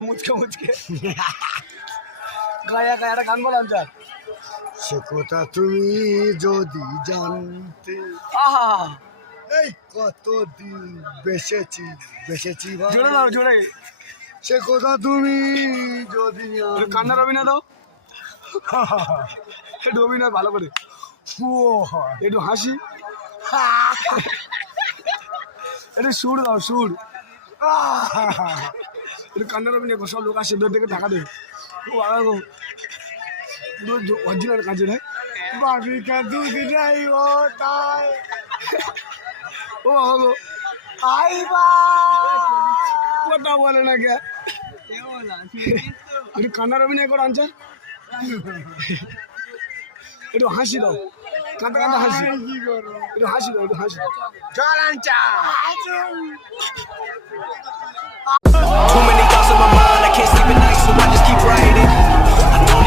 মুচকে মুচকে গায়া গায়াটা গান বলাম যার সে কথা তুমি যদি জানতে আহা এই কতদিন বেসেছি ভাই। জোরে দাও জোরে সে কথা তুমি যদি কান্নার অভিনয় দাও একটু অভিনয় ভালো করে একটু হাসি একটু সুর দাও সুর একটু কান্নার অভিনয় সব লোক আসে দূর থেকে টাকা দেবে অরিজিনাল কাজে না বাবিকা দুধ নাই ও তাই ও গো আইবা কথা বলে না কে একটু কান্নার অভিনয় করো আনছা একটু হাসি দাও কাঁদা কাঁদা হাসি কি করো একটু হাসি দাও একটু হাসি চল আনচা Too many